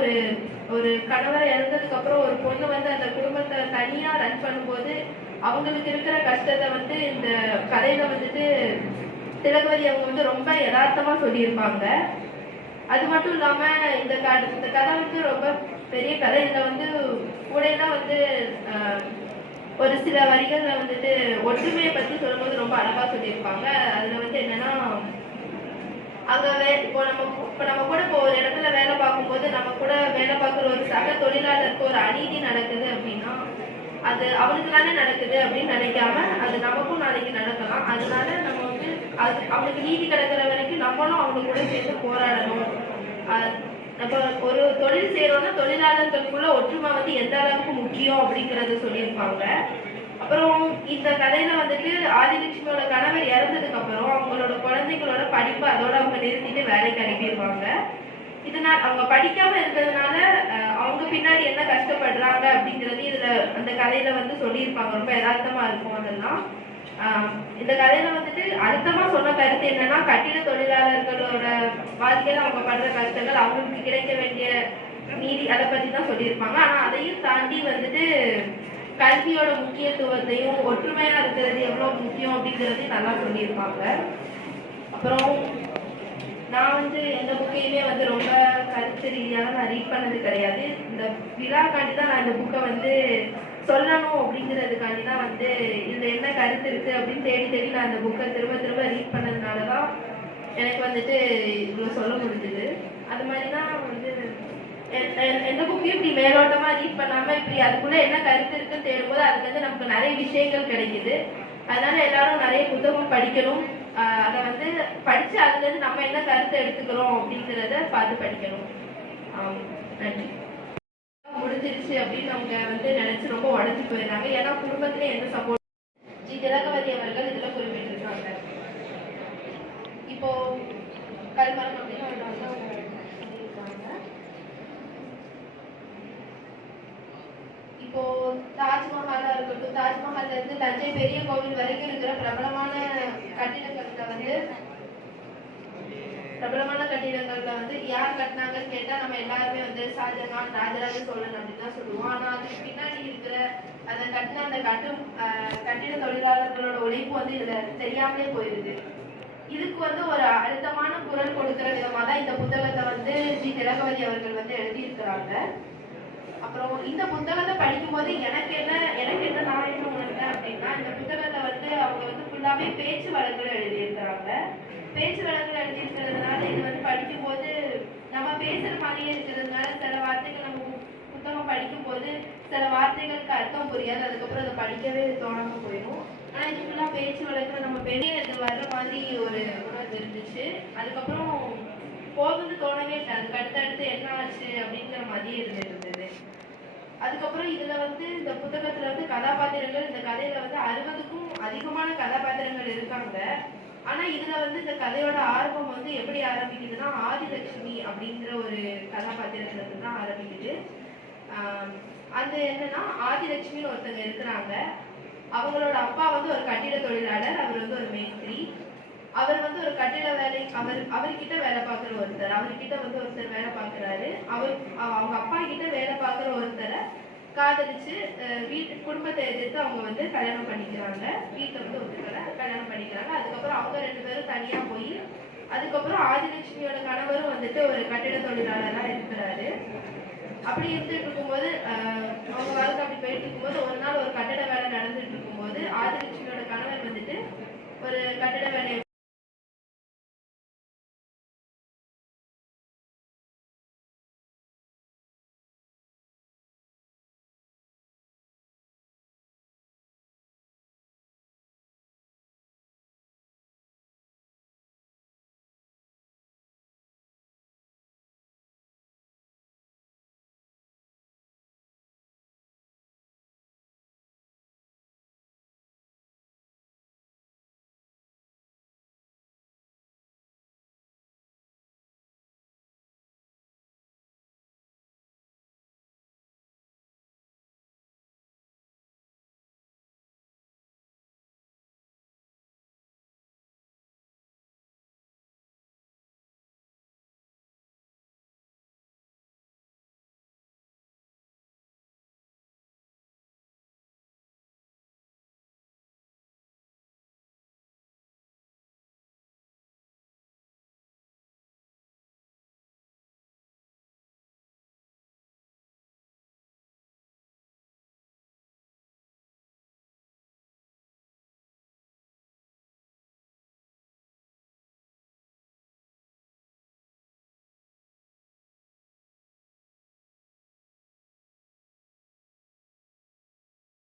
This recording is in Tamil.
ஒரு ஒரு கணவர் இறந்ததுக்கு அப்புறம் ஒரு பொண்ணு வந்து அந்த குடும்பத்தை தனியா ரன் பண்ணும்போது அவங்களுக்கு இருக்கிற கஷ்டத்தை வந்து இந்த கதையில வந்துட்டு திலகவதி அவங்க வந்து ரொம்ப யதார்த்தமா சொல்லியிருப்பாங்க. அது மட்டும் இல்லாம இந்த கதை இந்த கதை வந்து ரொம்ப பெரிய கதை. இதுல வந்து கூடையெல்லாம் வந்து ஆஹ், ஒரு சில வரிகள்ல வந்துட்டு ஒற்றுமையை பத்தி சொல்லும்போது ரொம்ப அழகா சொல்லியிருப்பாங்க. அதுல வந்து என்னன்னா அங்க வே இப்போ நம்ம இப்போ நம்ம கூட இப்போ ஒரு இடத்துல வேலை பார்க்கும்போது நம்ம கூட வேலை பார்க்குற ஒரு சக தொழிலாளருக்கு ஒரு அநீதி நடக்குது அப்படின்னா அது அவனுக்கு தானே நடக்குது அப்படின்னு நினைக்காம அது நமக்கும் நாளைக்கு நடக்கலாம். அதனால நம்ம வந்து அது அவனுக்கு நீதி கிடைக்கிற வரைக்கும் நம்மளும் அவங்க கூட சேர்ந்து போராடணும். அஹ் நம்ம ஒரு தொழில் செய்யறோம்னா தொழிலாளர்களுக்குள்ள ஒற்றுமை வந்து எந்த அளவுக்கு முக்கியம் அப்படிங்கறத சொல்லியிருப்பாங்க. அப்புறம் இந்த கதையில வந்துட்டு ஆதிலட்சுமியோட கணவர் இறந்ததுக்கு அப்புறம் அவங்களோட குழந்தைங்களோட படிப்பு அதோட அவங்க நிறுத்திட்டு வேலைக்கு அனுப்பிடுவாங்க இதனால் அவங்க படிக்காம இருக்கிறதுனால அவங்க பின்னாடி என்ன கஷ்டப்படுறாங்க அப்படிங்கறது இதுல அந்த கதையில வந்து சொல்லியிருப்பாங்க. ரொம்ப யதார்த்தமா இருக்கும் அதெல்லாம். இந்த கதையில வந்துட்டு அர்த்தமா சொன்ன கருத்து என்னன்னா கட்டிட தொழிலாளர்களோட வாழ்க்கையில அவங்க படுற கருத்துகள் அவங்களுக்கு கிடைக்க வேண்டிய நீதி அதை பத்தி தான் சொல்லியிருப்பாங்க. ஆனா அதையும் தாண்டி வந்துட்டு கல்வியோட முக்கியத்துவத்தையும் ஒற்றுமையா இருக்கிறது எவ்வளவு முக்கியம் அப்படிங்கிறதையும் நல்லா சொல்லியிருப்பாங்க. அப்புறம் நான் வந்து எந்த புக்கையுமே வந்து ரொம்ப கருத்து ரீதியாக நான் ரீட் பண்ணது கிடையாது. இந்த விழாக்காண்டி தான் நான் இந்த புக்கை வந்து சொல்லணும் அப்படிங்கிறதுக்காண்டி தான் வந்து இதில் என்ன கருத்து இருக்குது அப்படின்னு தேடி தேடி நான் இந்த புக்கை திரும்ப திரும்ப ரீட் பண்ணதுனால தான் எனக்கு வந்துட்டு இவ்வளோ சொல்ல முடிஞ்சுது. அது மாதிரி தான் புக்கையும் இப்படி மேலோட்டமா ரீட் பண்ணாம இப்படி அதுக்குள்ள என்ன கருத்து இருக்குன்னு தேடும்போது அதுல இருந்து நமக்கு நிறைய விஷயங்கள் கிடைக்குது. அதனால எல்லாரும் நிறைய புத்தகம் படிக்கணும். ஆஹ் அதை வந்து படிச்சு அதுல இருந்து நம்ம என்ன கருத்தை எடுத்துக்கிறோம் அப்படிங்கிறத பார்த்து படிக்கணும். நன்றி. முடிஞ்சிருச்சு அப்படின்னு அவங்க வந்து நினைச்சு ரொம்ப உடஞ்சு போயிடுறாங்க. ஏன்னா குடும்பத்துல எந்த சப்போர்ட் ஜி திலகவதி அவர்கள் இதுல குறிப்பிட்டிருக்காங்க இப்போ கல்மரம் அப்படின்னு ஒரு நாள் தான் அவங்க சொல்லியிருக்காங்க இப்போ தாஜ்மஹாலா இருக்கட்டும் தாஜ்மஹால்ல இருந்து தஞ்சை பெரிய கோவில் வரைக்கும் இருக்கிற பிரபலமான கட்டிடங்கள்ல வந்து பிரபலமான கட்டிடங்கள்ல வந்து யார் கட்டினாங்கன்னு கேட்டா நம்ம எல்லாருமே வந்து ஷாஜஹான் ராஜராஜ சோழன் அப்படின்னு தான் சொல்லுவோம். ஆனா அதுக்கு பின்னாடி இருக்கிற அதை கட்டின அந்த கட்டும் ஆஹ் கட்டிட தொழிலாளர்களோட உழைப்பு வந்து இதுல தெரியாமலே போயிருது. இதுக்கு வந்து ஒரு அழுத்தமான குரல் கொடுக்கிற விதமா தான் இந்த புத்தகத்தை வந்து ஜி. திலகவதி அவர்கள் வந்து எழுதியிருக்கிறாங்க. அப்புறம் இந்த புத்தகத்தை படிக்கும்போது எனக்கு என்ன எனக்கு என்ன நான் என்ன உணர்ந்தேன் அப்படின்னா இந்த புத்தகத்தை வந்து அவங்க வந்து ஃபுல்லாகவே பேச்சு வழக்கில் எழுதியிருக்கிறாங்க. பேச்சு வழக்கில் எழுதியிருக்கிறதுனால இது வந்து படிக்கும்போது நம்ம பேசுகிற மாதிரியே இருக்கிறதுனால சில வார்த்தைகள் நம்ம புத்தகம் படிக்கும்போது சில வார்த்தைகளுக்கு அர்த்தம் புரியாது. அதுக்கப்புறம் அதை படிக்கவே தோணாமல் போயிடும். ஆனால் இது ஃபுல்லாக பேச்சு வழக்கில் நம்ம பெரிய இது வர்ற மாதிரி ஒரு உணர்வு இருந்துச்சு. அதுக்கப்புறம் போகுது தோணவே இல்லை. அதுக்கு அடுத்தடுத்து என்ன ஆச்சு அப்படிங்கிற மாதிரி இருந்தது. அதுக்கப்புறம் இதுல வந்து இந்த புத்தகத்துல வந்து கதாபாத்திரங்கள் இந்த கதையில வந்து அறுபதுக்கும் அதிகமான கதாபாத்திரங்கள் இருக்காங்க. ஆனா இதுல வந்து இந்த கதையோட ஆரம்பம் வந்து எப்படி ஆரம்பிக்குதுன்னா ஆதிலட்சுமி அப்படிங்கிற ஒரு கதாபாத்திரத்துல இருந்து தான் ஆரம்பிக்குது. ஆஹ் அது என்னன்னா ஆதிலட்சுமின்னு ஒருத்தங்க இருக்கிறாங்க. அவங்களோட அப்பா வந்து ஒரு கட்டிட தொழிலாளர் அவர் வந்து ஒரு மேஸ்திரி. கட்டிட வேலை அவர் அவர்கிட்ட வேலை பார்க்குற ஒருத்தர் அவர்கிட்ட வந்து ஒருத்தர் வேலை பார்க்குறாரு. அவர் அவங்க அப்பா கிட்ட வேலை பார்க்குற ஒருத்தரை காதலிச்சு வீட்டு குடும்பத்தை எதிர்த்து அவங்க வந்து கல்யாணம் பண்ணிக்கிறாங்க. வீட்டை வந்து ஒருத்தரை கல்யாணம் பண்ணிக்கிறாங்க. அதுக்கப்புறம் அவங்க ரெண்டு பேரும் தனியாக போய் அதுக்கப்புறம் ஆதிலட்சுமியோட கணவரும் வந்துட்டு ஒரு கட்டிட தொழிலாளராக இருக்கிறாரு. அப்படி இருந்துட்டு இருக்கும்போது அவங்க வாழ்க்கை அப்படி போயிட்டு இருக்கும்போது ஒரு நாள் ஒரு கட்டிட வேலை நடந்துட்டு இருக்கும்போது ஆதிலட்சுமியோட கணவர் வந்துட்டு ஒரு கட்டிட வேலையை